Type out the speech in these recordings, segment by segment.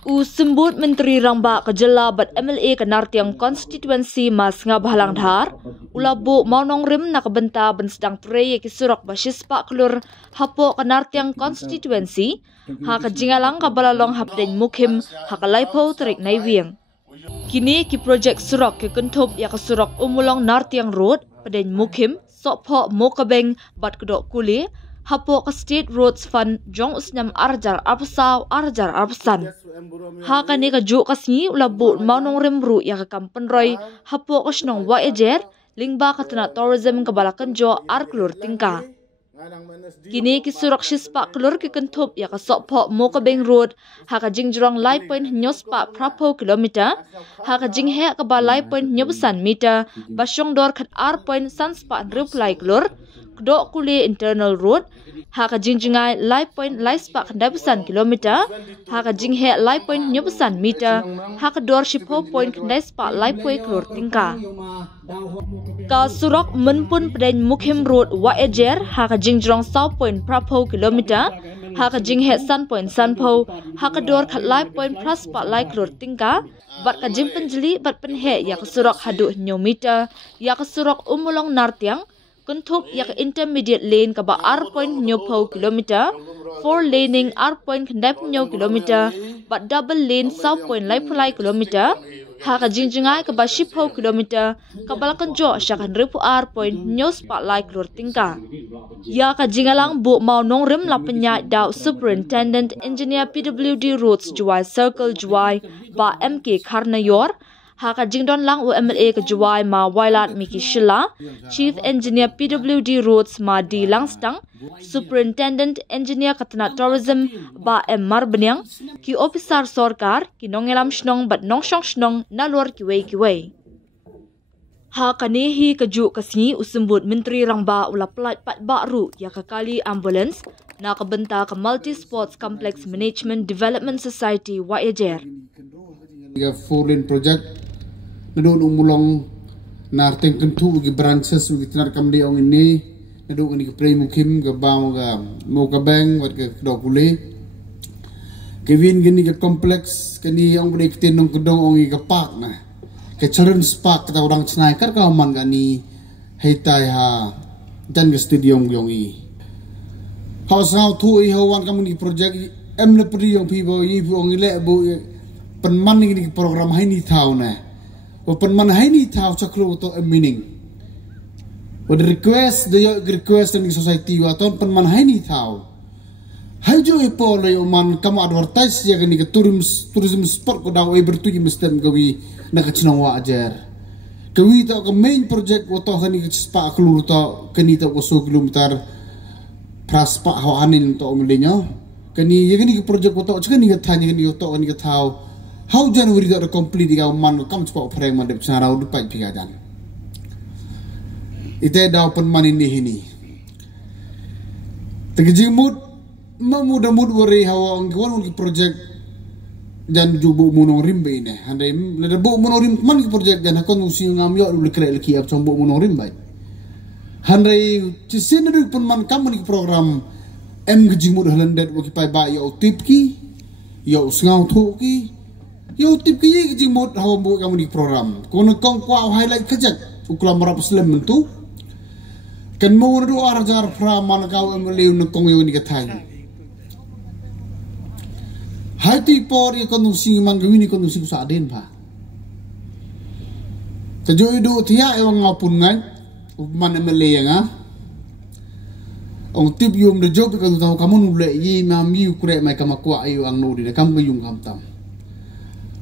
Sembut Menteri Rangba Kejela bat MLA Kenartiang Constituency Mas Ngabhalang Dhar ulabu maunong rim nak benta ben sedang treye kisurok basis pak kelur hapo Kenartiang Constituency ha kejingalang kabalalong hapden mukim ha kalaipo terik naiwiang. Kini ki projek surok ke kentup ya kesurok umulong Nartiang Road paden mukim sopho mokabeng bat kedok kuli hapo ke State Roads Fund jong usnyam arjar arpasaw arjar arpasan. Ha kani ka juk kasni ulabu maunong rimru ya ka kampenroy hapo ka snong wa ejer lingba ka tena tourism ka balakan jo arklur tingka. Kini ki surak shispa klur ki kentup ya ka sopho mokabeng road ha ka jingjrong lai point nyospa prapo kilometer ha ka jinghe ka ba lai point nyobusan meter basyong dor khat ar point sanspa reply klur kedok kuli internal road ha ka jingjingai lai point lai spa kandabusan kilometer ha ka jinghe lai point nyobusan meter ha ka dor shipo point kandai spa lai point klur tingka. Ka surok menpun peden mukim road wa ejer ha ka jingjrong south point prapo kilometer ha ka jinghe san point sanpo ha ka dor khat lai point praspa lai klur tingka bat ka jingpen jeli bat penhe ya ka surok hadu nyometer ya ka surok umulong Nartiang Kuntup yak intermediate lane ka ba R.9 kilometer, 4 laning R.9 kilometer, but double lane south point lai kilometer, ha ka jingjingai ka ba 10 kilometer, ka balakan jo syakan ripu R.9 lai klur tingka. Ya ka jingalang bu mau nong rim la penyai daw Superintendent Engineer PWD Roads Juwai Circle Juwai ba MK Karnayor, ha ka jingdon lang UMLA ke Juwai ma Wailat Miki Shila, Chief Engineer PWD Roads ma Di Langstang, Superintendent Engineer Katana Tourism ba M Marbenyang, ki officer sorkar ki nongelam shnong bat nongshong shnong nalor kiwei. Ha kanehi keju kasni usembut Menteri Rangba ula pelat pat baru ya kakali ambulance na kabenta ke Multi Sports Complex Management Development Society Waejer. 4-lane project nadun umulong narteng kentu gi branches gi tenar kam de ong ini nadun ni play mukim ga bang ga mo ka bang wat ga dokule kevin gini ga complex kani ong break tin nong kedong ong ga park na ke children's park ta orang chnai kar ka man ga ni heitai ha dan ga stadium yong i house now thu i hawan kam ni project em le pri yong pi bo yi bu ong le bu penman ni program hai ni thau na penman hai ni thau chaklo to a meaning what request the request in society wa ton penman hai ni thau hai jo ipo le man kam advertise ya ni tourism spot ko daw e bertuji mestem gawi na kachnong wa ajar gawi to ka main project wa to hani spa klur to kani to ko 100 kilometer praspa hawanin to umlenyo kani yegani project wa to chani ga thanya ni to ni ga thau how January da complete ga man kam spot preng man de chara u pai piga jan ite da open man ini hini tegijing mud mamuda mud wori hawa ngwon ki project jan jubu munong rimbe ine hande le bu munong rim man ki project jan hakon usi ngam yo lu kre ki ap sombo munong rim bai hande ci sen du pun man kam ni program em gijing mud halandet wo ki pai ba yo tip ki yo ngau thu ki yo tip ki jing mod hawa bu kamu di program kono kong kwa highlight kajak ukula marap slam mentu kan mo ru arjar fra man kau emleu ne kong yo ni kathai hati por ye kono sing man gawini kono sing sa den pa tajo idu thia e ngapun ngai man emleu nga ong tip yum de job ka tu kamu nule yi mam yu kure mai kamakwa ayu ang no di kam ko yung kam tam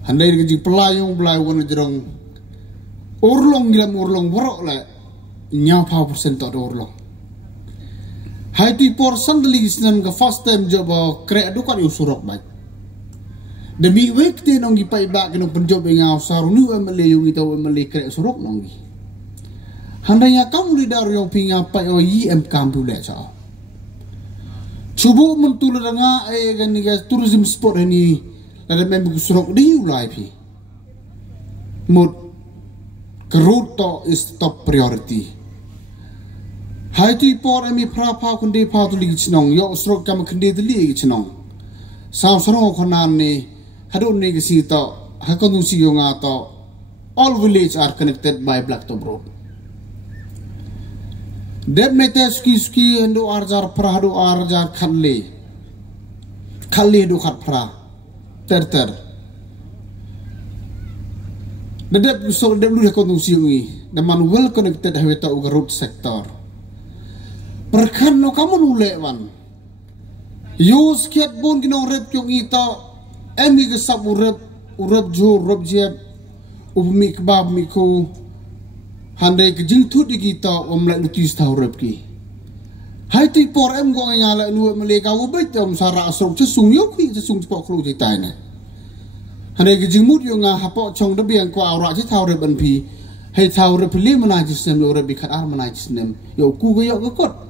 handai ke pelayong wana jerong urlong gilam urlong borok la nyau power percent to urlong hai ti portion li snam ga first time job kre du kan usurok bai demi week ti nong gi pai ba ke nong penjob ngau saru ni emle yung ito emle kre surok nong gi handai ya kam li dar yo pinga pai o yi em kam tu le cha chubu mentul nga e gan ni ga tourism spot ni ada memang surok di ulai pi. Mud keruto is top priority. Hai tu por emi prapa kundi pa tu ligi chnong yo surok kam kundi tu ligi chnong. Sam surok konan ni hadun ni kasi to hakon si yung ato all village are connected by blacktop road. Deb nete ski hando arjar pra hado arjar khalli do khat pra ter Deb so deb lu hakon si yung daman well connected haweta uga road sector. Perkan no kamu nulewan Yus kiat bon ginong rep yung ita emi gesap urep jo urep jeb ubmi kebab miku handai kejing tu di kita omlek lutis tau rep ki hai ti por em go ngala lu meleka ubet om sara asrok cesung yoki cesung spok klu jitai na handai kejing mut yo nga hapo chong de biang ko awra ji tau rep ban pi hai tau rep li mana jisnem yo rep bikat ar mana jisnem yo ku go yo kot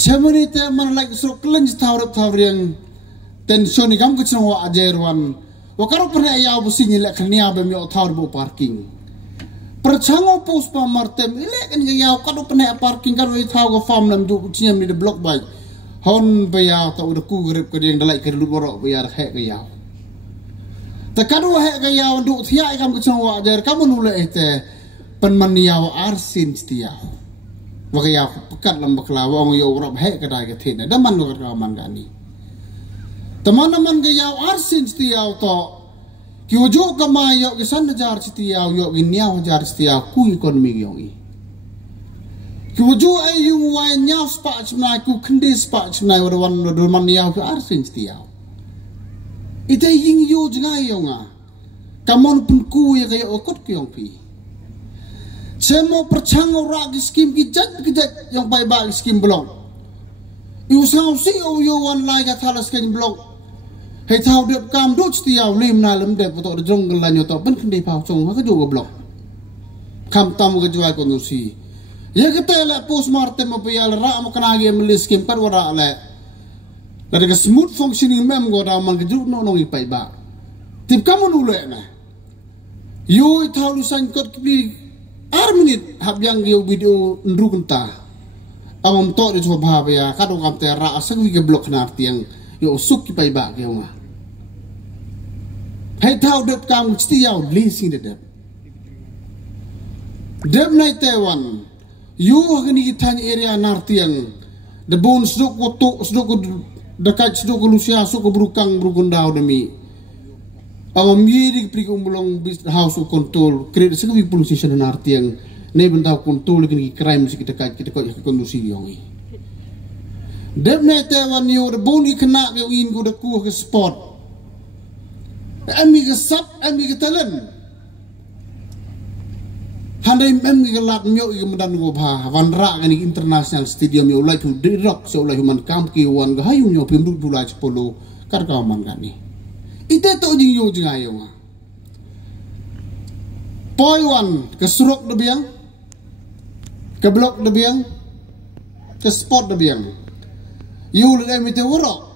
Cemani te man like so cleanse tawrap tawriang tension ni kam kucing wa ajerwan wa karo pernah ya busi ni lek khnia be mi tawr bo parking perchango pos pa martem ile kan ya kado pernah parking karo i taw go farm nam du kucing ni de block by hon be ya ta udah ku grip ke ding dalai ke lut borok be ya he ke ya ta kado he ke ya du thia kam kucing wa ajer kam nule ite penman ya arsin setia Wakaya pekat lam baklawa ang yo urap he kadai ke thina daman lo ka man gani teman-teman ke yaw arsin setiaw to ki ujo ka mayo ki san jar setiaw yo ginyaw jar setiaw ku ekonomi yo i ki ujo ay yung wai nyaw spa chmai ku khndi spa chmai wan do man yaw ki arsin setiaw ite ying yo jngai yo nga kamon pun ku ya kaya okot ki yong pi Semo percang ora di skim kijat yang pai ba skim blok. Usau si o yo wan lai ka thalas ken blok. Hei thau dep kam do chtiaw lim na lam dep to de jong lan yo to ben khndi pau chong ha ka jo blok. Kam tam ga jwa ko no si. Ye ka te la postmortem mo pial ra mo kana ge melis skim par wara la. La de smooth functioning mem go da man ga ju no no i pai ba. Tip kam no le na. Yo i thau lu san kot ki Arminit habyang yo video ndrukenta amam to de coba ya kado kam te ra asang wi blok na tiang yo suk ki pai ba ke nga hai tau de kam sti yaw leasing de deb nai Taiwan yo gani tan area nar tiang de bon sduk woto sduk dekat sduk lusia suk brukang brukundau demi Awam yiri pri kumulong house of control create sebagai polisi senar tiang ne benda control lagi crime kita kau kondusi yongi. Deb ne Taiwan yo de boni kena ke win go de ku ke sport. Ami ke sap ami ke talent. Handai ami ke lat myo ke medan go ba wan ra ke international stadium yo like to dirok so like human camp ki wan ga hayu nyo pim du la chpolo kar ka man ga ni. Ite to jing yo jing ayo nga. Poi wan ke surok de biang, ke blok de biang, ke spot de biang. Yo le mite woro.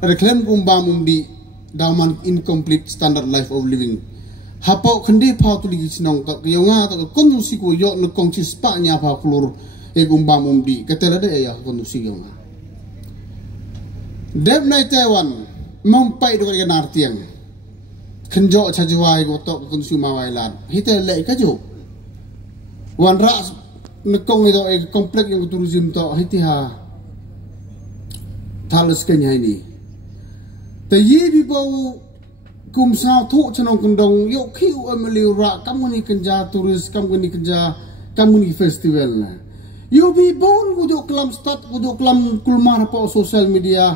Reklem kumbang umbi daman incomplete standard life of living. Hapo kendi pa tu ligi sinong ka yo nga to kondusi ko yo no kong cispa nya pa flur e kumbang umbi. Ketela de ya kondusi yo nga. Deb nai Taiwan mampai do ka nartiang kenjo chajuai go to consumer wailan hite le ka jo wan ra nekong itu komplek yang tourism to hiti ha talas kenya ini te yi bi bo kum sa thu chanong kundong yo khiu ameli ra kamuni kenja turis kamuni kenja kamuni festival na yo bi bon go jo klam start go jo klam kulmar po social media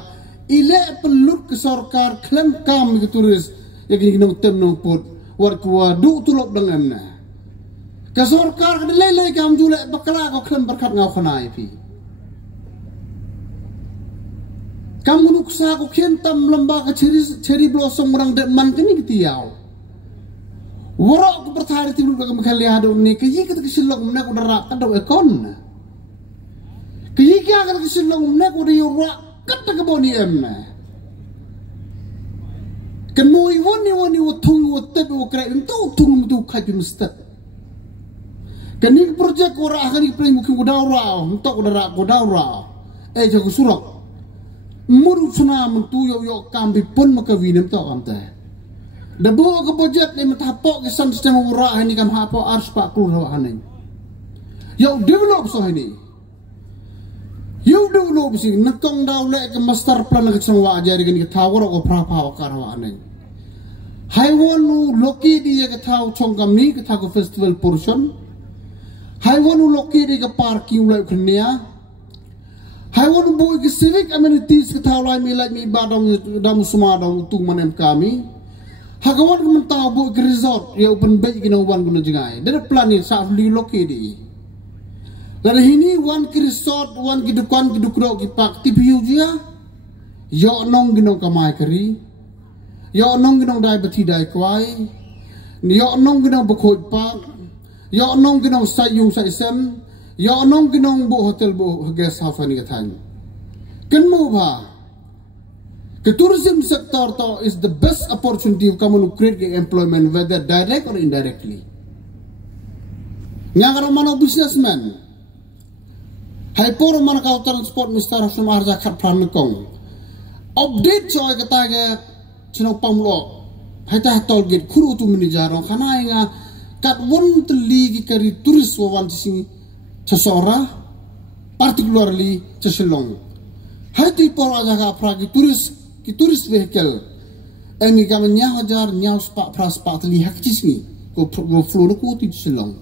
ile peluk ke sarkar klem kam ke turis yang kini tem nong pot war kuwa du tulok dengan na ke sarkar ke lele kam jule bakala ko klem berkat ngau khanai pi kam gunuk sa ko kien tam lamba ke cherry blossom orang de man kini kitiau warok ko bertari tilu ke makali hado ni ke yi ke silong mena ko darak kado ekon ke yi ke silong mena ko de rak kata keboni emna kenoi woni watung watep wakrai itu tung tu kaji mustad kini projek ora akan ipring mungkin kudaura untuk udara kudaura jago surok murut sana mentuyo yo kambi pun makawinem to kamte. Dabo ke budget ni matapok ke san sistem ura ini kam hapo ars pak keluar hanin. Yo develop so ini. Yo develop sih nakong daw le ke master plan ke sangwa ajari ke tawar ko prapa ka rawa hanin. Haiwanu loki dia ke tahu congkam ni ke tahu festival portion. Haiwanu loki dia ke parking ulai kenia. Haiwanu boy ke civic amenities ke tahu lai milai mi badang damu semua dong tung manem kami. Hagawan ke mentau boy ke resort ya open bay ke nawan guna jengai. Dari plan ni saat li loki dia. Dari ini wan ke resort wan ke dukan ke dukro ke pak tipiu dia. Yo nong ginong kamai keri. Yo nong ginong dai beti dai kwai, yo nong ginong bakoi pak, yo nong ginong sayung saisen, yo nong ginong bu hotel bu guest house ni katanya. Kan mo ba? The tourism sector to is the best opportunity of kamu to create employment whether direct or indirectly. Nga karo mana businessman, hai poro mana kau transport mister Hasum Arja kat pramikong, update coy katanya. Cina pamlo, hata tol gate kuru tu menijarong karena inga kat won teli kari turis wawan sini cesora, particularly ceselong. Hati por aja ka pragi turis vehicle, emi kami nyahajar nyaus pak pras pak teli hak cisni, ko flow ko ti ceselong.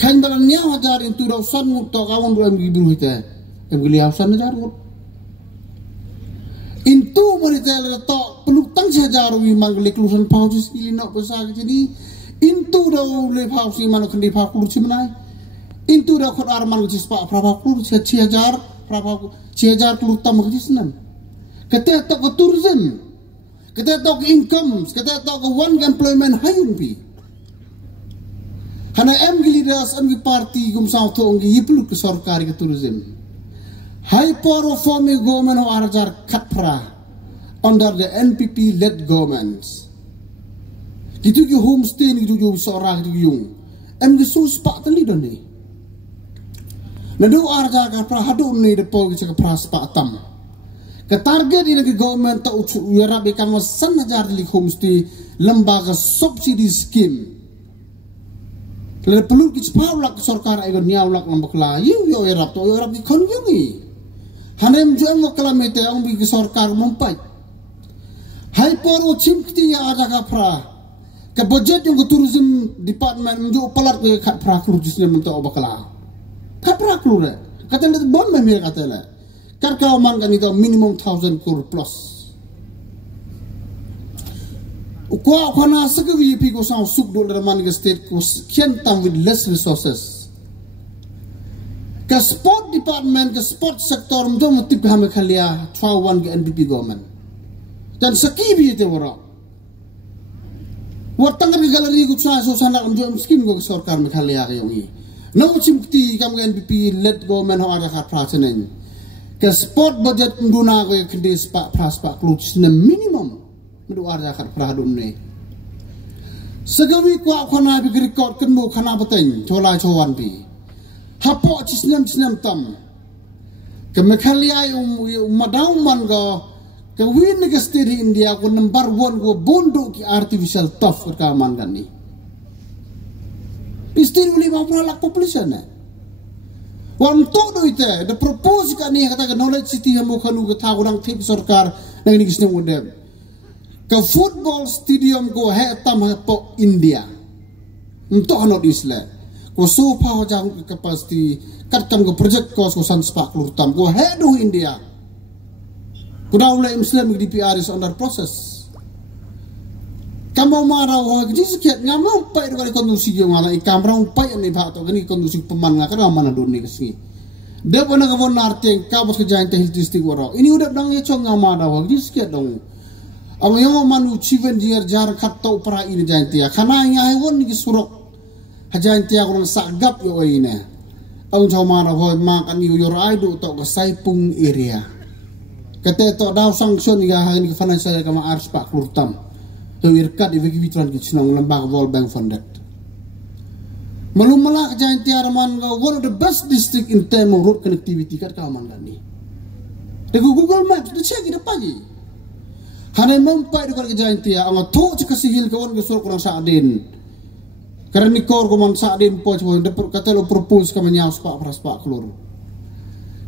Kain balan nyahajar itu rausan muto kawan dua emi biru hite, emi liausan ajar mut. Intu meritel to pelutang saja wi mangle klusan pausis ilino besar jadi intu daw le pausi mano kendi pa klusi menai intu daw khot arman gis pa prapa klus ciajar prapa ciajar pelutam gisnan kete to ke tourism kete to ke income kete to ke one employment hayun pi hana em leaders am party gum sa to ngi yiplu ke sarkar ke tourism high power form government of Arjar Katpra under the NPP-led governments. Gitu ki homestay ni gitu seorang gitu yung. Em gitu sepak tali don ni. Nado Arjar Katpra hadu ni depo gitu ke praspak tam. Ke target ini ke government tak ucu uyara bekan wasan ajar di homestay lembaga subsidi scheme. Lalu perlu kita pawlak sarkar ayo niawlak lambak la yo erap to erap di konjungi. Hanem juang mo kalamite ang bigi sarkar mumpay. Hai poro chimkti ya aja kapra. Ke budget yung tourism department menjo palat ke kapra kurjisnya mento obakala. Kapra klure. Katela bon memir katela. Kar kauman kan itu minimum 1,000 crore plus. Ukwa khana sagawi pi ko sa suk do man ke state ko kian tam with less resources. Ke sport department, ke sport sektor mdo mutip hame khalia thawan ke NPP government. Dan sakibi ite wara. Watang ke galeri ku sa so sanak mdo skim go sarkar me khalia ke yongi. No chimti kam ke NPP led government ho ara ka prachanen. Ke sport budget nduna ko ke spa praspa kluch na minimum mdo ara ka pradum ne. Sagawi ko khana bi record kan mo khana bateng chola chowan bi. Hapo cisnem tam ke Meghalaya madau man go ke win ke state India ko number 1 go bondo ki artificial turf ka man kan ni still uli ma lakh population na wan to do ite the propose ka ni kata knowledge city mo khanu ga tha urang thik sarkar nang ni gisne modem ke football stadium go he tam po India unto hanot isla ko so pa jang capacity kat kam go project ko so san spa klutam go head of India kudaula Muslim DPR is under process kamo maraw ho jiskiat ngamo pa do kali kondusi yo ngala ikamra pa ni ba to gani kondusi peman nga kana mana do ni kasi de bona ga bon arteng ka bos ke jainte health district waro ini udah dang ye chong ngama da ho jiskiat dong ang yo manu chiven jiar jar khat to pra ini jainte ya kana nya he won ni surok hajan tiya ko sagap yo ina ang chawmara ho makan yu yor aido to ka saipung area kate to daw sanction ga hangin financial ka ma ars pa klurtam to irkat ivegi vitran ki chinang lambag world bank funded malumala ka jan tiya raman ga one of the best district in terms of road connectivity kat ka man ni Dengan Google Maps, dia cek kita pagi. Hanya mempai dekat kejain dia, angah tok cek sihil kawan kesur kurang Saadin. Karena ni kor kuman Saadin po cuma dapat kata lo propose kami nyaw sepak praspak keluar.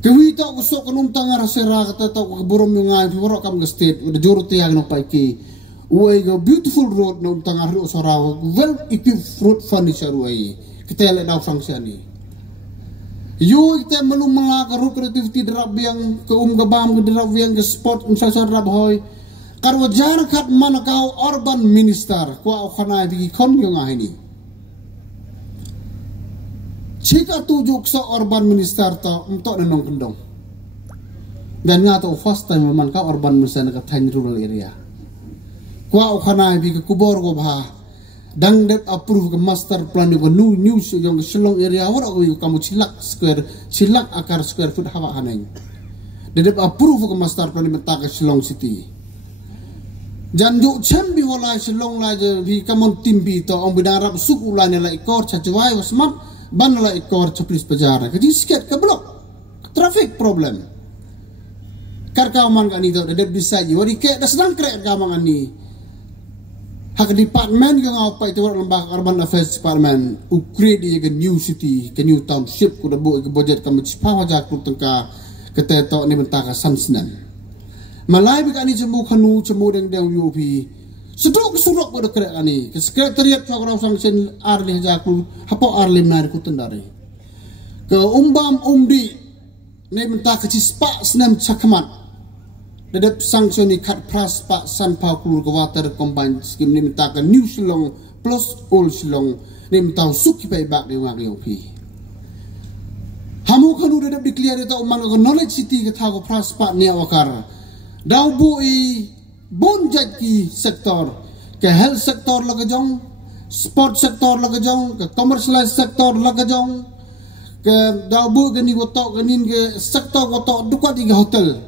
Kewi tak kusuk kanum tangan rasera kata tak keburum yung ngai fiwara kam gestate udah juru tiang no paiki. Uai go beautiful road no tangan ru soraw well equipped fruit furniture uai. Kita lihat daw function ni. Yo kita melum mengaku creativity derap yang ke gabam ke derap yang ke sport unsasa derap hoy. Karwa kat mana kau urban minister kwa okhanai bigi kon yung ngai ni. Jika tujuk sa urban minister to untuk nenong kendong. Dan nga to first time man ka urban minister na ka rural area. Kwa ukhanai bi kubor ko ba dang det approve ka master plan ko new yung Shillong area wala ko kamu silak akar square foot hawa haneng. Det approve ka master plan menta ka Shillong city. Janjuk chambi wala Shillong la je bi kamon timbi to ang bidarap suk ulane la ikor chachwai wasmat banala ikor chaplis pajara kaji sikat ke blok traffic problem karkaman kan itu ada bisa ji wadi ke das sedang krek kamang ani hak department yang apa itu lembaga urban affairs department create a new city ke new township ku dabo ke budget kam cipawa jak tengka keteto ni mentaka sansnan malai bi kan ni cemu khanu cemu deng UP Sedok pada kerek ani, sekretariat program sanction arlih jaku, hapo arlim nari kutendari. Ke umbam umdi, ne mentah kecis pak senam cakamat. Dedap sanction ni kat pras pak san pakulur ke water combine scheme ne mentah ke new Shillong plus old Shillong ne mentah suki pai bak di ngak yopi. Hamu kanu dedap declare ta umman ke knowledge city ke thago pras pak ni awakar. Dau bui bonjat ki sektor ke health sektor lagajong sport sektor lagajong ke commercialized sektor lagajong ke dabu gani wotok ganin ke sektor wotok dukat di hotel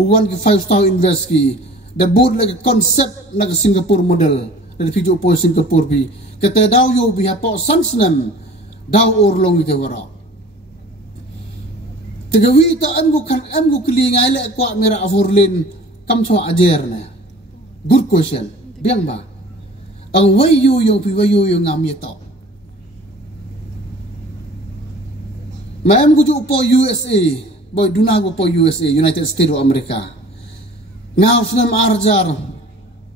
uwan ke 5-star invest ki the board lagi konsep nag Singapore model dari video po Singapore bi kata daw yo bi hapo sansnam daw orlong ite wara tegawi ta amgo kan amgo klingai le kwa mera aforlin kam so ajer na. Good question. Biang ba? Ang wayu yung ngam ito. Mayam gujo po USA. Boy, dunago po USA, United States of America. Ngaw sunam arjar.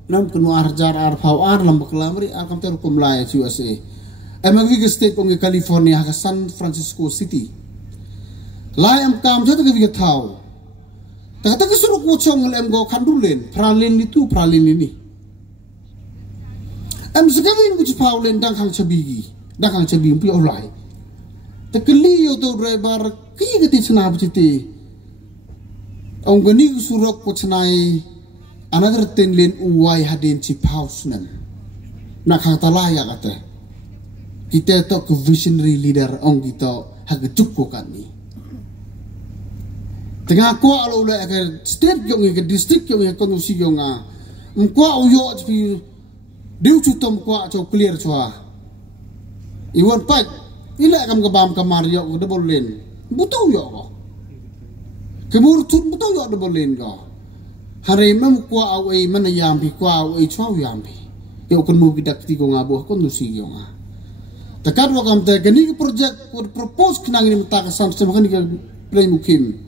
Nam kuno arjar arpaw arlam baklamri akam teru kumlaya USA. Ay magwiga state kong California ka San Francisco City. Layam kam jata gawiga tao. Kata kesuruh kucing lem go kandulin, pralin itu pralin ini. Sekali ini Paulen dang kang cabigi pi olai. Tekeli yo to driver ki gati senap citi. Ong gani kesuruh kucenai another tenlin uai hadin Cipausnan. Nak kang talaya kata. Kita to ke visionary leader ong kita hak cukup kan ni. Tengah kuat lo le ke state yang ke district yang ke nusi yang kuat uyo pi diu cutom kuat co clear coa iwan pat ila kam gabam kamar yo de bolen butuh yo ko kemur tut butuh yo de bolen ko hari mem kuat awai mana yam pi kuat awai coa yam pi yo kun mu bidak ti ko ngabo ko nusi yo nga takar wa kam te gani project ko propose knang ni mata ka sam sam kan ke play mukim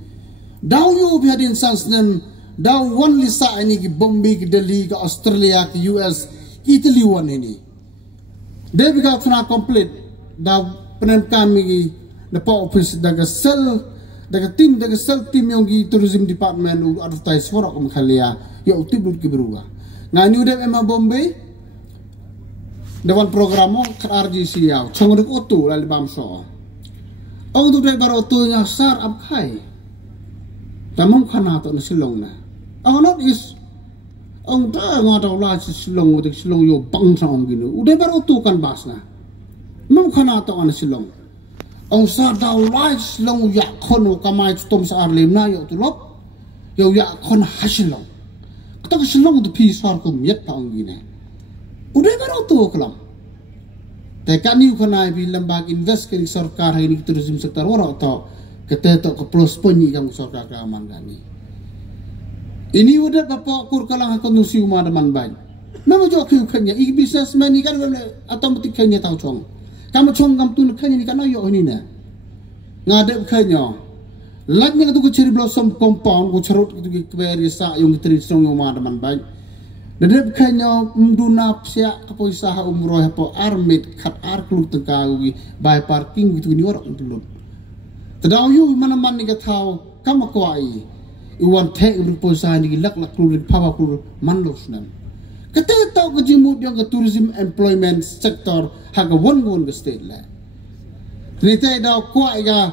daw yo bihadin sansnem daw one lisa ini ki Bombay ki Delhi ki Australia ki US Italy one ini Dewi ka tuna complete daw penen kami ki na pa office daga sel team yung ki tourism department u advertise for ako makalia yo utibud ki beruga ngani udem ema Bombay dewan programo RGC yaw chongod utu lali bamso ong tu dai baro tu nya sar ab khai tamam khana to na Shillong na ang not is ang ta nga daw la Shillong udik Shillong yo bang sa ong gino uday baro tu kan bas na mam khana to na Shillong ang sa daw la Shillong ya khono kamay tom sa arlim na yo tulop yo ya khon ha Shillong kata ka Shillong du pi sar ko miet ta ong gine uday baro tu klam te kani khana bi lambag invest kin sarkar hay ni tourism sektor wala to ketetok ke plus penyi kang sorka keaman kami Ini udah bapak kur kalang aku nusi umah teman baik. Memang jauh kaya i businessman ni kan otomatik kaya tahu cong. Kamu cong kamu tu kaya ni kan ayo ini na. Ngadep kaya. Lagnya tu ku cherry blossom compound ku cerut tu ku beri sa yung terus yung umah teman baik. Ngadep kaya mduna siak apa usaha umroh apa armit kat arklu tengkau by parking gitu ni orang tu. Tadau yu mana man ni katau kamu kuai. Iwan tek berusaha ni lak keluar pawa keluar mandos nam. Kata tahu kejimut yang ke tourism employment sector haga one ke state lah. Ternyata dah kuat ga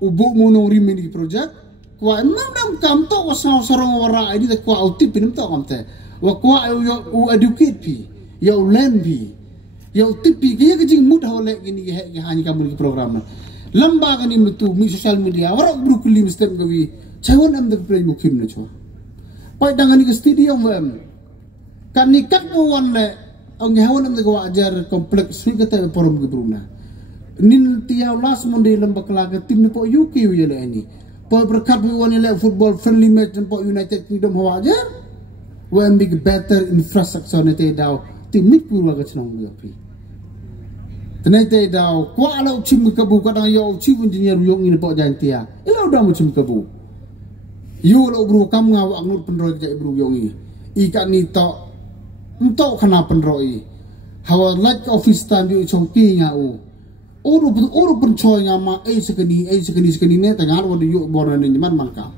ubuk munong rimin di projek. Kuat memang kam tahu wasau sarong wara ini tak kuat utip pinam tahu kam teh. Wa kuat u educate pi, ya u learn pi, ya utip pi. Kaya kejimut hawalek ini hanya kamu di program. Lamba kan ini tu mi social media. Warak berukuli mesti gawi. Cawan am dak play mukim na cho. Pai dangan ni stadium wam. Kan ni kat mo wan le ang hawan am dak wajar kompleks ni kata forum ke Bruna. Nin tiaw last Monday lamba kelaga tim ni po UK ya le ni. Po berkat wi wan le football friendly match po United Kingdom wajar. Wam big better infrastructure ni te daw tim mit purwa ka chnong bi api. Tenai te daw kwa ala uchim ka bu ka dang yo chief engineer yung ni po jan tia. Ila udah mo chim ka bu. Yu lo bro kam ngawak ngut penroi jai bro yongi ikan ni tok entok kena penroi hawa like office time di chongki ngau uru pencoy ngama sekeni ne tangan wadu yu boran ni man ka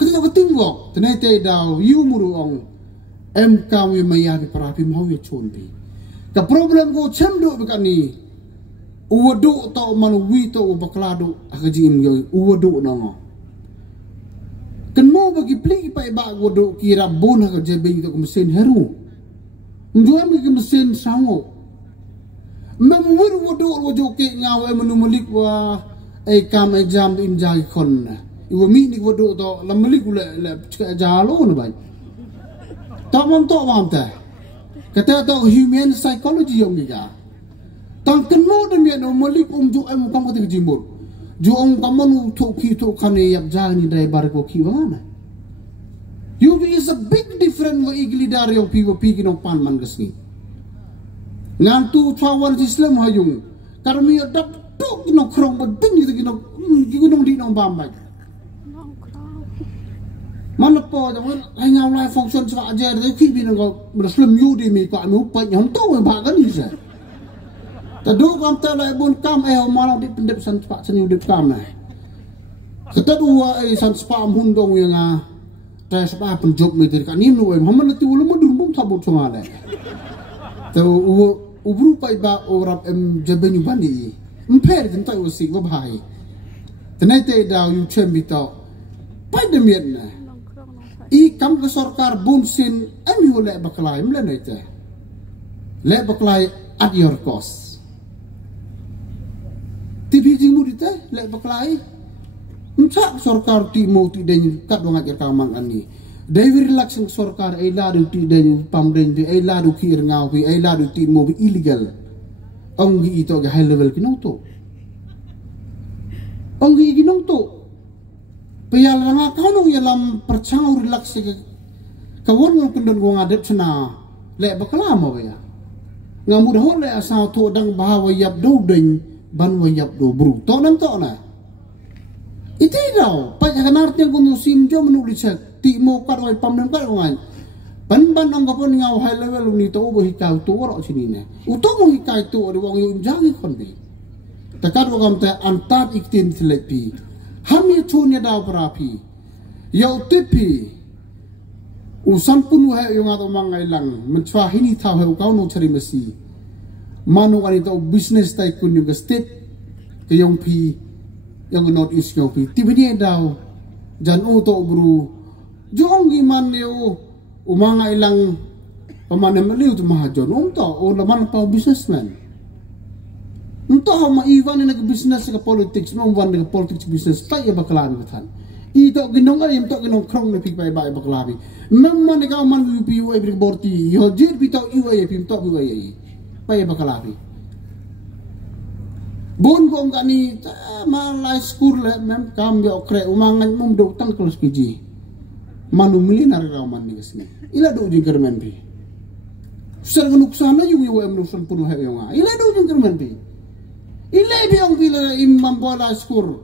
ketika ketingok tenai te daw yu muru ong MK wi maya bi parapi mau ye chonpi ka problem ko chamdo bekan ni uwadu to man wi to baklado akajim yo uwadu nongo kan mau bagi plik pai ba godo kira bona ka jebeng to mesin heru njuan ke mesin sango memur godo wojo ke ngawe menumulik wa kam exam in jai kon iwa mi ni godo to lamalik le cika jalo na bai tamam to mam ta kata to human psychology yong ga tang kan mo de mi no malik ju am kam ko te jimbur Juong kamu tu kita kan yap jalan ni driver ko kiwana. You is a big difference wa igli dari yang pigo pigi no pan man gasni. Ngantu cawan Islam hayung. Karmi adap tok no krong bedeng gitu ginong di nong bambay. Mana po jangan hanya mulai function sebab ajar tu kibi nong Muslim you di mi ko anu pa nyam tahu ba kan ni sa. Tadu kam ta lai bun kam malang di pendep san spa seni udip kam nai. Ketadua san spa hundong yang ta spa penjob mi dir kanim no Muhammad tu ulum dur bum sabut songale. Tu ubru pai ba orap jebeni bani. Mper den tai usi go bhai. Tenai te daw yu chem bito. Pai de mien na. I kam ke sarkar bum sin yu le baklai mlenai te. Le baklai at your cost. TV jing mudite le baklai unsak sarkar ti mo ti den kat wang ajar kaman ani dai relax ng sarkar ay ladu ti den pam den bi ay ladu kir ngaw bi ay ladu ti mo bi illegal ong gi ito ga high level kinoto ong gi ginongto payal nga kanong yalam percang relax ke kawon ng pendon ko ngadep sena le bakla mo ya ngamudah le asal to dang bahawa yap do den ban wayap do bru to nam to na iti daw pa ya kanar tiang kuno simjo menulis ti mo kar way pam nam kar ngan ban ang kapon ngaw high level ni to bo hikaw to ro sini ne uto mo hikay to ri wong yung jangi kon bi takar wo kam ta antat iktin telepi ham ye chunya daw parapi yau tipi usan pun wa yung ato mangai lang menchwa hini taw he ukaw no chari masi manu kan itu business tycoon yung state kayong pi yung north east yung pi tiba niya daw jan uto bro jong giman yo umanga ilang pamanam liu tu mahajon unto o laman pa businessman unto maiwan na business ka politics no wan na politics business pa ya bakalan katan ito ginong ay ito ginong krong na pipay ba bakalabi memang ikaw man pi wa ibig borti yo jir bitaw iwa ya pimto iwa ya paya bakalabi bon ko ngani malay school le mem kam yo kre umangan mum do tang kelas kiji manu milinar raman ni kesini. Ila do ujung kerman pi. Susah kenuk sana yung iwam nusan punuh yung nga. Ila do ujung kerman pi. Ila biyong bila imam bola skur.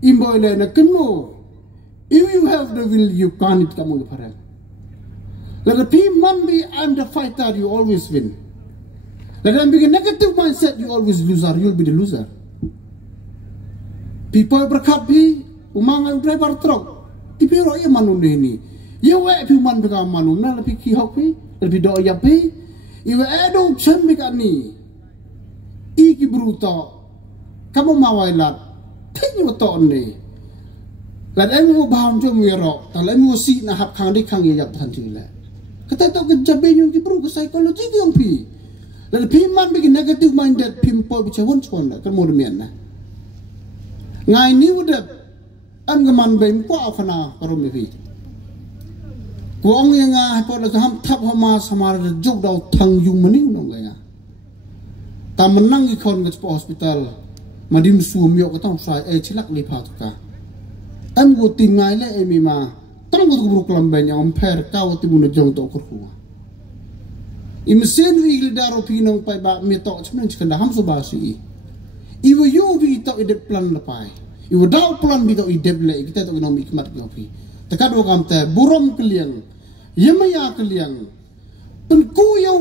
Imbo ila na kenu. If you have the will, you can't it kamu parang. Let the pi mambi, I'm the fighter, you always win. Let them be a negative mindset, you always loser, you'll be the loser. People berkat pi, umang driver truck. Tipe ro ya manu ni. Ye we pi man bega manu na lebih kihok pi, lebih do ya pi. Iwe edo chen bega ni. Iki bruto. Kamu mawailat. Tinyo to ni. Let em go baham jo mi ro. Ta let mi si na hap khang di khang ye yap than ti le. Kata to ke jabe yung ki bru ke psychology yung pi. Let pi man begi negative minded pimpo bicha won chon la kan mo de mien na. Ngai ni udah am gaman bem ko afana karo mi pi. Ko ong yang a po la ham thap hama samar jog dau thang yung maning no ga. Ta menang i kon ke hospital. Madim suam yo ka tong sai e chilak li pha ka. Am go tim ngai le e mi ma. Tang go bru klam ben yang per ka wo timun jong to kur huwa. Imsen wi daro pinong pai ba mi to chmen chkanda ham so ba si. Iwo yo bi to idep plan la pai. Iwo dau plan bi to idep le kita to no mi kmat go pi. Takad wo kam te burom kliang. Yemaya kliang. Pen ku yo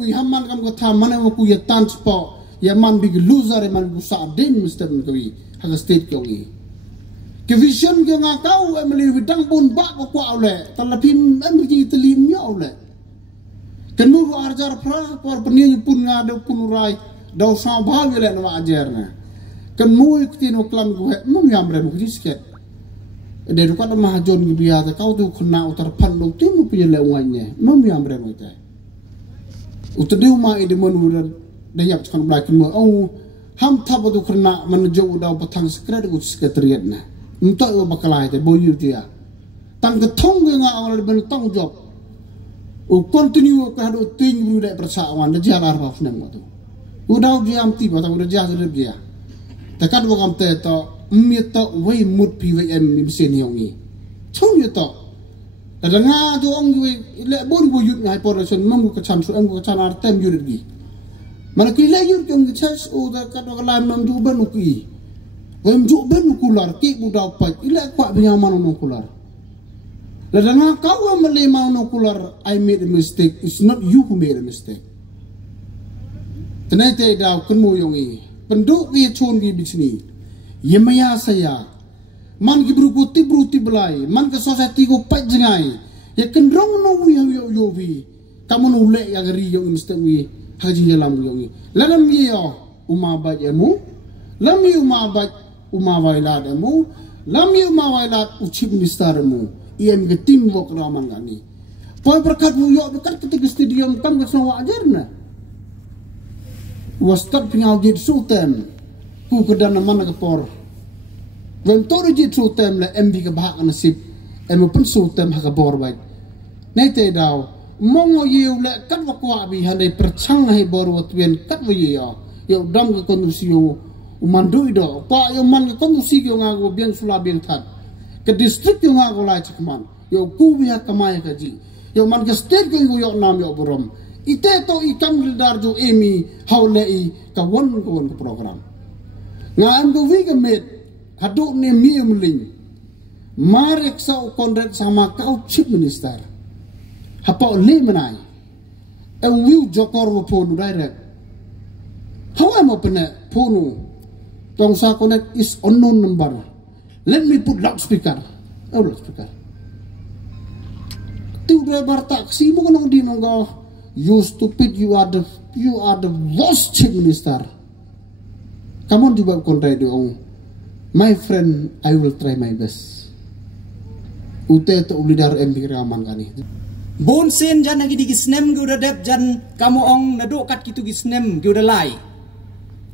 wi haman kam ko tha mane mo ku ye transport. Ya man big loser man bu sa den mister ko ha state ko wi. Ke vision ke nga kau emeli widang pun ba ko kwa ole. Talapin em ji telim yo ole. Kenu arjar pra por peni pun ngade pun urai dau sa ba wele no ajar na kenu iktino klam go he mum yam re mu disket de ru kada ma jon gi biya ta kau tu khna utar phan lo timu pi le wai ne mum yam re mu ta utdiu ma ide mon ur de yap kan bla kin mo au ham thab du khna man jo dau pathang sekret go sekretariat na unta o bakalai te bo yu dia tang ke thong nga awal ben tong job o continue ka do ting ru de persawan de jalar ba fnem mo tu udau jam ti ba ta udah jas de dia takat bo kam te to mi to wei mut pvm mi sen yong ni chung yo to da nga do ong wi le bon go yut ngai por sen mam ko chan su am ko chan ar tem yut gi man ki le yut kem gi chas o da ka do la mam du ben ki wem ju ben kular ki bu dau pa ile kwa bi man no kular. Ladang kau amale mau no kular, I made a mistake. It's not you who made a mistake. Tenai te dau kan mo yongi. Penduk ye chon gi bisni. Yemaya saya. Man gi bruti belai. Man ke society ko pat jengai. Ye kendrong no yo vi. Kamu no le ya gari yo mistake wi haji yalam yongi. Ladam ye yo uma ba yemu. Lam ye uma ba uma wailat emu. Lam ye uma wailat uchip minister emu. Iam ke teamwork raman kani. Poi berkat yo dekat ketika stadium kam ke semua ajar na. Wastat pingau jit sultan. Ku kedan mana ke por. Wem toru jit sultan le MB ke bahak nasib. Em pun sultan ha ke bor baik. Nei te dau mongo yeu le kat wakwa bi handai perchang hai bor watwen kat wo yo. Yo dam ke kondusi yo umandu do. Pa yo man ke kondusi yo ngago biang sula biang that. Ke distrik yung ako lai chakman yo kubiha kamay kaji yo man ke state ko yo nam yo borom ite to ikam gildar jo emi hawlei ka won ko program nga am go wi ke met hadu ne mi umling marek sa kondet sama kau chief minister hapa le manai en wi jokor wo ponu direct how am open ponu tong sa connect is unknown number. Let me put loudspeaker. Oh, loudspeaker. Tu driver taxi mo kanong di nonggo. You stupid, you are the worst chief minister. Come on, diba kon radio. My friend, I will try my best. Ute to ulidar MB raman kani. Bon sen jan lagi di gisnem ge udah dep jan kamu ong nado kat kitu gisnem ge udah lai.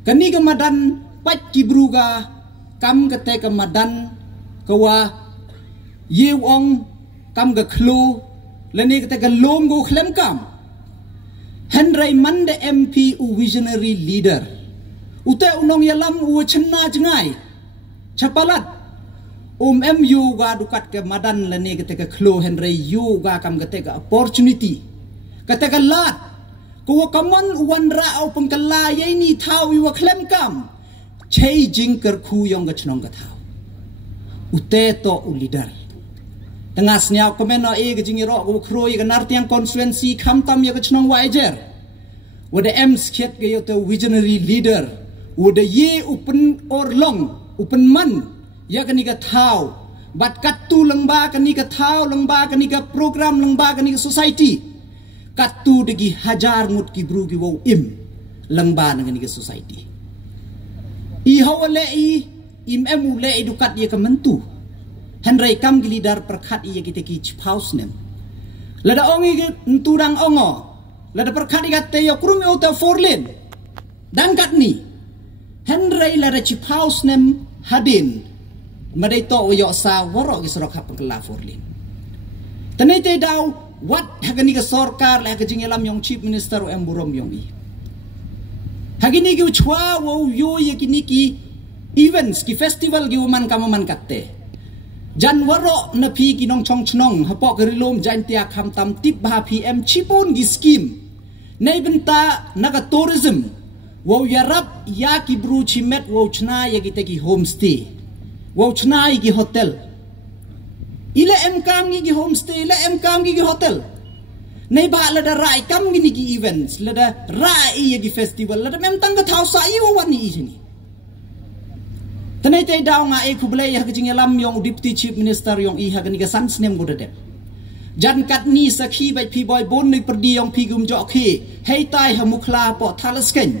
Kani kemadan pat kibruga kam kete kemadan kawa yew ong kam ga klu leni kete ga lom go khlem kam Henry Mande MP u visionary leader ute unong yalam u chna jngai chapalat MU ga dukat ke madan lani ketika klo Henry you ga kam ketika opportunity ketika lat ko kamon wanra au pengkala ye ni thau wi wa klem kam chei jing ker khu yong ga chnong ga thau ute to u leader tengah snya komeno e ga jing ro ko kroi ga nartiang constituency kham tam ye ga chnong wa ejer wada em skhet ga yo to visionary leader wada ye open or long open man ya kani ka thau bat katu lengba kani ka thau lengba kani ka program lengba kani ka society katu degi hajar ngut ki bru ki wo im lengba kani ka society I hawale I im emu le edukat ye ka mentu henry kam gilidar perkhat ye kita ki chipaus nem lada ongi nturang ongo lada perkhat i te yo krumi uta forlin dan kat ni henry lada chipaus nem hadin madai to yo sa woro ki sorok hap kala forlin tanai te daw wat hagani ka sarkar la ka jingelam yong chief minister o emburom yong I hagini ki chwa wo yo ye kini ki events ki festival gi man kamaman katte jan waro na phi ki nong chong chnong hapo gerilom jan tia kham tam tip ba pm chipon gi scheme nei benta naga tourism wo yarap ya ki bru chimet wo chna ye ki te ki homestay wo chna gi hotel ile em kam gi homestay ile em kam gi hotel nei ba la da rai kam gi ni gi events la da rai ye gi festival la da mem tang ga thau sa I wo wan ni ni tanai te daw nga e kublai ha gi lam yong deputy chief minister yong I ha ga ni ga san snem go de jan kat ni sakhi bai phi boy bon ni perdi yong phi gum jo khi hei tai ha mukla po thalasken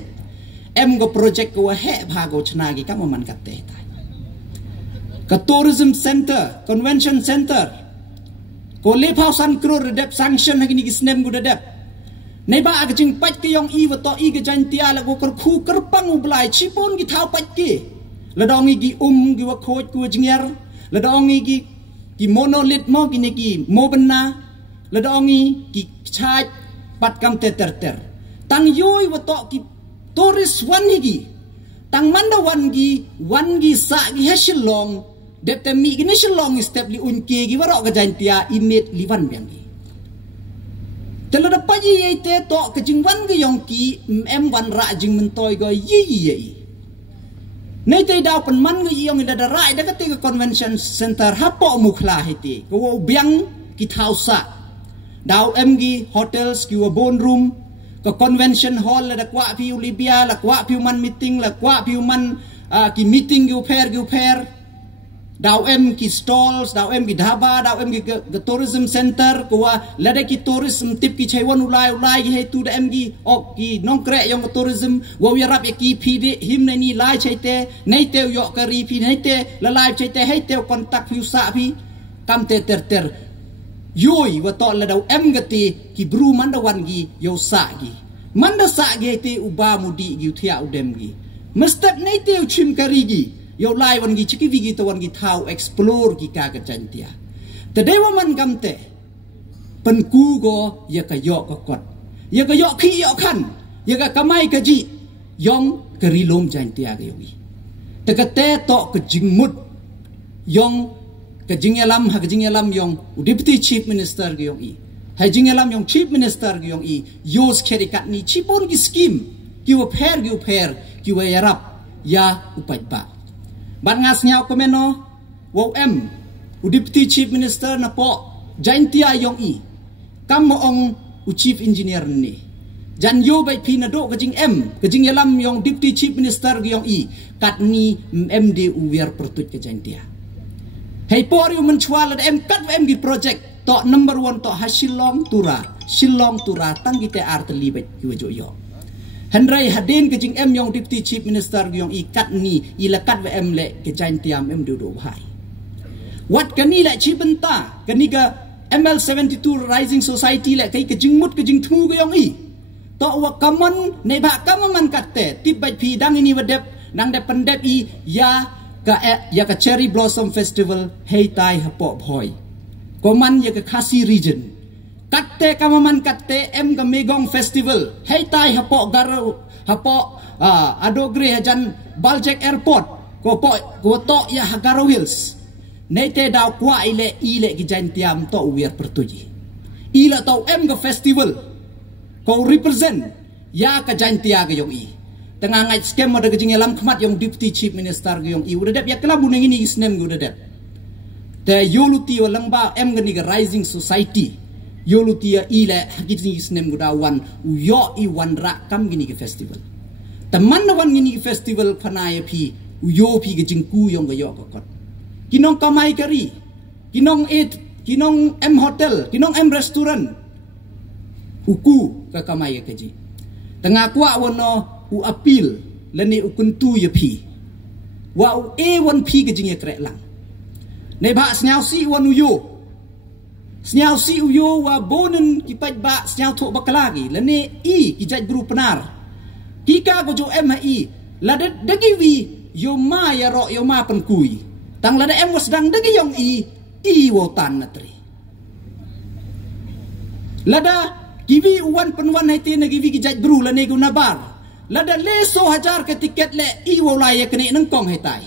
em go project go he bha go chna gi kam man kat te tai ka tourism center convention center ko le phau san crore dep sanction hagini gi snem gu dep nei ba ga jing pat ke yong I wa to I ga jan tia la go kor khu kerpang ublai chipon gi thau pat ke la dong gi gi wa khoj ku jingyer la dong gi monolith mo gi ne gi mobna la dong gi chaj pat kam te ter tang yoi wa to ki tourist wan gi tang manda wan gi sa gi heshilong det te mi gini shilong step li unke gi waro ga jantia imit liwan biang gi telo da paji ye te to ke jingwan gi yong ki em wan ra jing mentoy go yi nei te daw pen man gi yong da rai da ka te convention center hapo mukhla hiti go biang ki thausa daw em gi hotels ki wa bon room ko convention hall la da kwa pi libya la kwa pi man meeting la kwa pi man ki meeting gi pair daw em ki stalls daw em ki dhaba daw em ki tourism center ko wa lada ki tourism tip ki chaiwan ulai gi hetu da em gi ok ki nongkre yong tourism wo yarap ki pd him ni lai chaite nei te yo kari pi nei te la lai chaite hei te kontak yu sa pi kam te ter yoi wa to la daw em gati ki bru manda wan gi yo sa gi manda sa gi te uba mudi gi thia udem gi mestep nei te chim kari gi yo lai wan gi chiki vigi to wan gi thau explore gi ka ka chantia te dewa man gamte pen ku go ya ka yo ka kot ya ka yo khi yo khan ya ka kamai ka ji yong kari lom chantia ga yogi te ka te to ka jingmut yong ka jingelam ha ka jingelam yong deputy chief minister ga yogi ha jingelam yong chief minister ga yogi yos kheri kat ni chipon gi scheme ki wa pher ki wa yarap ya upai ba ban ngas nyau komeno wo em deputy chief minister na po jaintia yong I kam mo ong chief engineer ni jan yo bai phi na do gajing yalam yong deputy chief minister yong I kat ni md uwer pertut ke jaintia hei por yu menchwal em kat em gi project to number 1 to hasilong tura tang gite arteli bai yu yo Henry hadin ke jing em yong deputy chief minister yong I kat ni ila kat ve em le ke jain tiam em du hai wat kani la chi benta kani ga ML72 rising society le kai ke jing mut ke jing thu ge yong I to wa kaman nei ba kamaman katte tip bai phi dang ini wadep nang de pendep I ya ka cherry blossom festival hei tai hapo bhoi koman ya ka khasi region katte kamaman katte em ga megong festival hei tai hapo adogre hajan baljek airport ko to ya Garo Hills Nete daw kwa ile ki jain tiam to uwiat pertuji. Ila tau ga festival. Kau represent ya ka jain tia ga yong i. Tengah ngai scam ada gejing alam khmat yong deputy chief minister ga yong i. Udah dep ya kala buneng ini isnem ga udah dep. Te yoluti walang ba ga ni ga rising society. Yoluti ya ile gejing isnem ga wan uyo i wan ra kam gini ga festival. Teman wan gini ga festival panaya pi uyo pi gejing ku yong ga yo ka kot. Kinong kamai kari, kinong M hotel, kinong M restaurant. Uku ka kamai kaji. Tengah kuak wano u apil lani u kuntu ya pi. Wa u wan pi kajing ya krek lang. Ne ba snyau si wan uyo. Snyau si uyo wa bonen kipat ba snyau tok bakalagi lani ki jaj buru penar. Kika ko jo MI la dagi wi yo ma ya ro yo ma penkui. Tang lada was dang dagi yong i wotan natri. Lada givi uwan penwan haiti na givi kijaj bru la nego nabar. Lada leso hajar ke tiket le i wolaya kene nengkong haitai.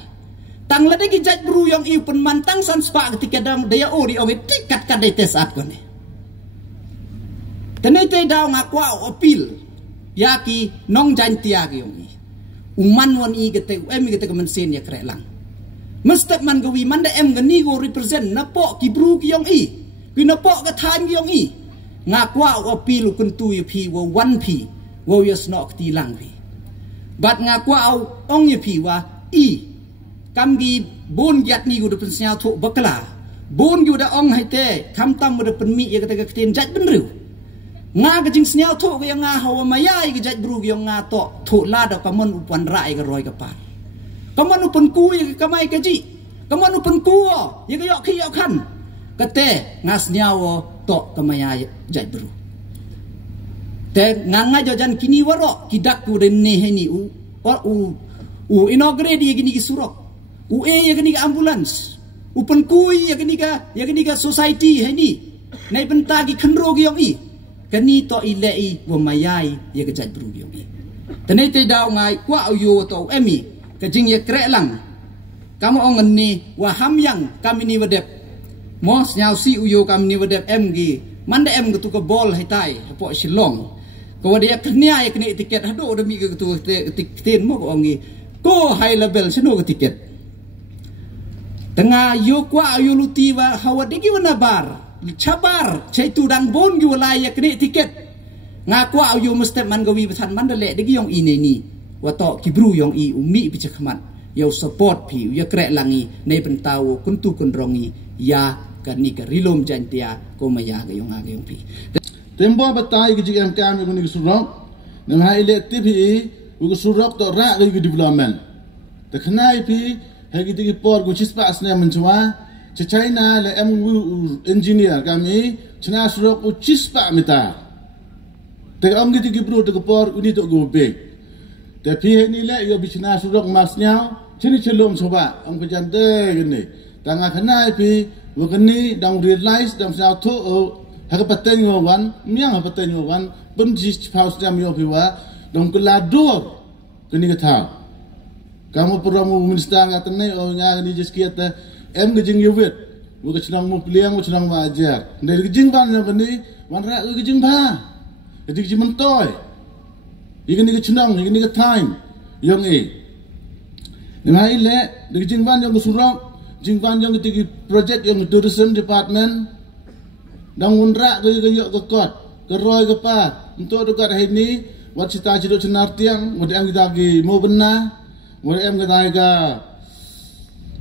Tang lada kijaj bru yong i penmantang san spa ke tiket dang daya ori ong tiket ka dai tes at kone. Tenete daw ngakwa apil yaki nong jan tiag yong i. Uman wan i gete gete kemensen ya krek lang. Mestap man gawi manda gani go represent napo ki bru ki yong i. Ki napo ka time ki yong i. Ngakwa o pilu kuntu yu pi wa wan pi. Wa yas nok ti lang pi. Bat ngakwa o ong yu pi wa i. Kam gi bon gyat ni go de pensnya thok bakla. Bon yu da ong hai te kam tam de penmi ya kata katin jat benru. Nga gajing snya thok ya nga hawa mayai gi jat bru gi nga to thok la da kamon upan rai ga roi ka par. Kaman upan ku ya kamai kaji. Kaman upan ku ya ga yok ki yok kan. Kate ngas nyawo to kamaya jai bru. Te nganga jojan kini waro kidak ku den ne heni u inaugurate ya gini ki surok. U ya gini ka ambulance. Upan ku ya gini ka society heni. Nai pentagi khenro gi yok i. Kani to ilei wa mayai ya ga jai bru gi yok i. Tenai te daw ngai kwa yo to emi. Kajing ya krek lang. Kamu ongen ni waham yang kami ni wedep. Mos nyau si uyo kami ni wedep MG. Manda M getu ke bol hitai. Hapo silong. Kau dia kenia ya kena tiket. Hado udah mi getu tiket mo ko ongi. Ko high level seno ke tiket. Tengah yo kwa yo luti wa hawa digi wana bar. Cabar. Cai tu dang bon gi wala ya kena tiket. Ngakwa yo mesti man gawi besan manda lek digi yang ini ni. Wato kibru yong i umi bichakmat yau support pi ya krek langi nei pentau kuntu kundrongi ya kani ka rilom jantia ko maya ga yong aga yong pi tembo batai gi jigam kam ni surok nem ha ile tipi u surok to ra gi development te khnai pi ha gi digi por gu chispa asne menchwa che China le engineer kami china surok u chispa mita te am gi digi bro te por uni to go be. Tapi ini le yo bichina surok masnya cini celum coba ang kejante gini tangah kena pi wakini dang realize dang sao tu hak paten ngowan miang hak paten ngowan benjis house jam yo piwa dang kelador kini kata kamu perlu minister ngatene o nya ni jiskiat em gejing yuwet wo kechnang mo pliang wo kechnang wajar dari gejing ban yo kini wan ra gejing ba jadi gejing mentoy ini ke cenang, ini ke time, yang dengan ile, dengan jingban yang kesurok, jingban yang ketiga project yang tourism department, dan undrak ke yok ke kot, ke roy ke pa, untuk dekat hari ini, wat cita cita cenar tiang, wat em kita lagi mau benar, wat em kita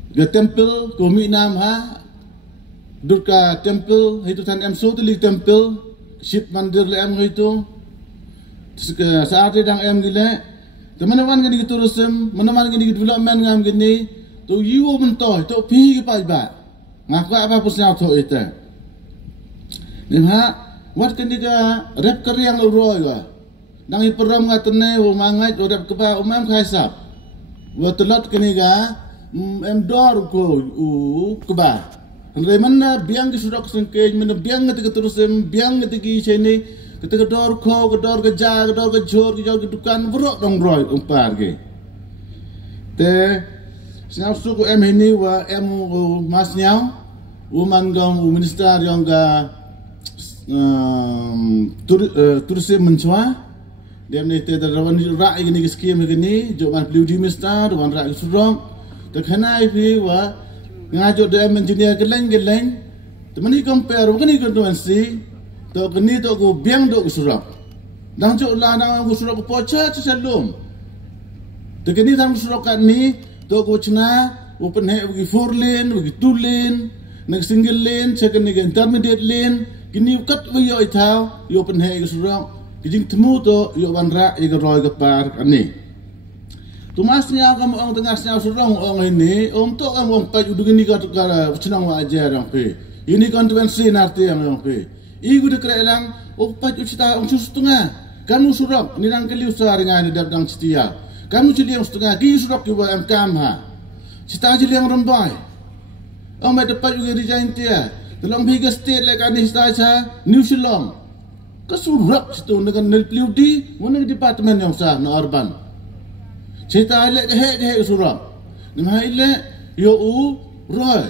ke temple, ke Minam ha, Durga temple, itu tan em so telik temple, ship mandir le em itu. Saat itu yang gila, teman-teman gini tourism, teman-teman gini development ngam gini, tu you mentoh, tu pergi ke pajak, ngaku apa pusing tu itu. Nimha, wat kini ke rep kerja yang uroi wa, dangi peram ngatene, umangai, rep kepa, umam kaisap, wat telat kini ke, dor ko, keba. Henry mana biang kesudak sengkej, mana biang ngetik tourism, biang ngetik sini. Ketika dor ko, kedor keja, kedor kejor, kejor kedukan, berok dong roy umpar ke. Te Snau suku em ini wa em mas nyau uman gam minister yang ga tourism mencua dia ni te rawan ra ini skim ini joman peludi minister wan ra surong tekhanai pi wa ngajo dem engineer geleng temani compare wakani konstituensi to kini to go biang do surong dang jo la na go surong pocha salum tekini dang surong kan ni to ko chna open he bagi 4 lane bagi 2 lane nak single lane second ni intermediate lane kini kat wi yo ithau yo open he surong kijing temu to yo banra i roi ka par ani tumasnya kam ong tengahnya surong ong ini to kam ong pa udu ni ka chnang wa ajar yang pe ini konstituensi narti yang pe i gu de krelang o pa ucita ong setengah kamu surong ni nang keli usar ngai dap dang setia kamu jadi yang setengah di surok juga MKM ha. Cita jadi yang rembai. Om ada dapat juga resign dia. Dalam higa state lekan ni cita New Zealand. Kesurok situ dengan NLPUD mana departemen yang sah na urban. Cita lek ke surok. Nama ile yo u roy.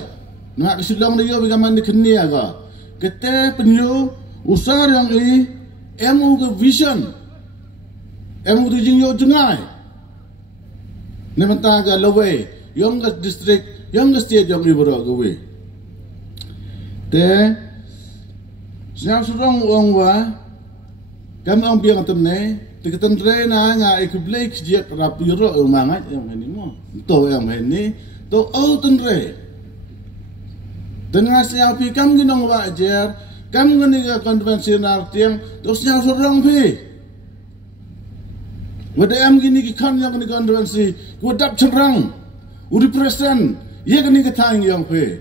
Nama kesulang dia bagaimana dikeni aga. Kete penyu usar yang ini emu ke vision. Emu tu jing yo jengai. Nementaga laway, youngest district, youngest state yang ibro gawe. Te, siap surong uang wa, kami ang biang temne, te ketentre na nga ikublek dia rap yuro umangat yang ini mo, to yang ini, to au tentre. Dengan siap pi kam ginong wa ajar, kam gini ke konvensional tiang, to siap surong pi. Wada am gini ki kan yang ni konvensi, wadap cerang, uri presiden, ye gini ketang yang pe.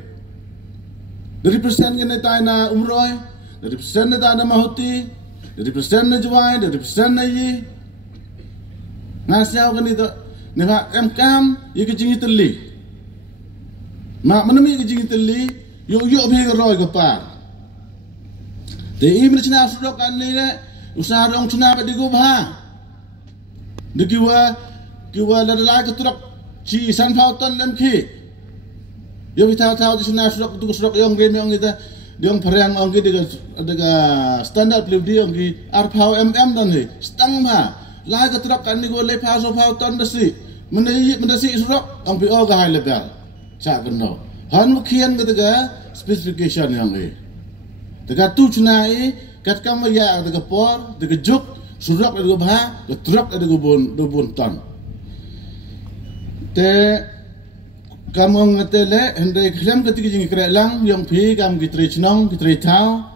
Dari presiden gini taina umroy, dari presiden taina mahuti, dari presiden juai, dari presiden ye. Nasiau gini tu, ni pak MKM ye kejingi teli. Mak mana mi kejingi teli, yo bhi roy kapar. Dei mencina sudok kan ni le, usaha dong cina kat digubah. Dekiwa ladalai keturak ci san pautan lemki. Yo kita tahu di sana surak yang rem yang kita yang perang ang kita dengan standar pelibdi yang ki arpau dan ni stang ma lai keturak kan ni go le pautan dasi mendasi surak ang pi ga high level sa keno han mukhian kita specification yang ni dekat tu cunai kat kam ya dekat por dekat juk surak ada gubah, truk ada gubun ton. Te kamu ngetele hendai klaim ketika jingi kerelang yang pi kam kitri chnong kitri tau,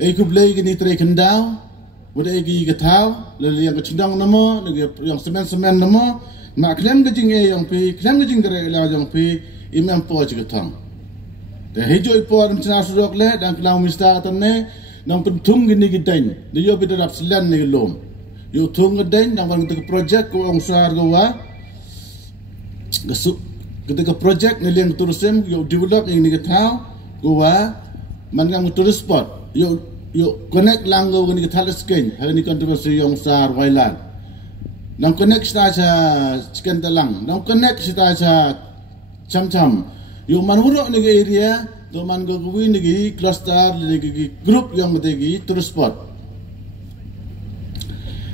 kublai gini kitri kendau, udah egi ketau, lalu yang kecendang nama, yang semen nama, mak klaim kejingi yang pi, klaim kejing kerelang yang pi, imam po ciketang. Te hijau ipor mencina surak le dan kelau mista atane. Nang pentung gini gideng, dia bida dap selan ni gelom. Yo tung gideng, nang bang kita projek ko ang sar gawa. Ketika projek ni liang tourism, yo develop yang ni ketau, gawa, mangang tourist spot. Yo connect lang gawa gini ketau skin, hari ni kontroversi yang sar wailan. Nang connect kita sa chicken talang, nang connect kita sa cam. Yo manurok ni area. To man go gawin lagi cluster lagi group yang mategi tourist spot.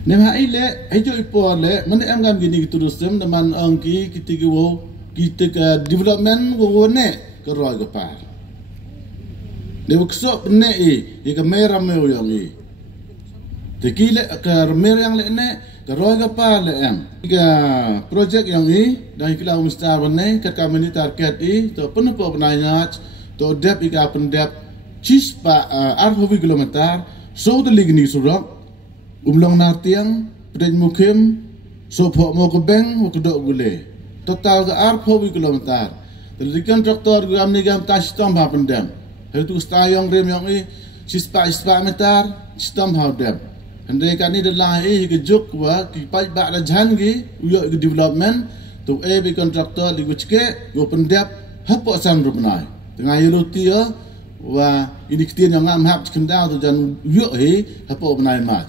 Nema ile ajo ipole mana am gam gini tourism teman angki kita ke development go ne ke roy ke par. De workshop ne ye ke mera me yang ni. Tekile ke mer yang le ne ke roy ke par le am. Ke project yang ni dari kelau mistar ne ke kami target to penuh penanyat to dep ika pendep cispa 8 kilometer so de ligni surok umlong nartiang pedeng mukim so phok mo kebeng mo kedok gule total ke 8 kilometer delikan traktor gam ni gam tastom ha pendem itu stayong rem yang cispa meter sistem ha dep handai kan ni de lai ke juk wa ki pai ba da jan gi uyo development to be kontraktor di gucke go pendep hapo san rupnai tengah yulotia wa ini ketian yang ngam hap kendal tu jan yuk he hapo benai mat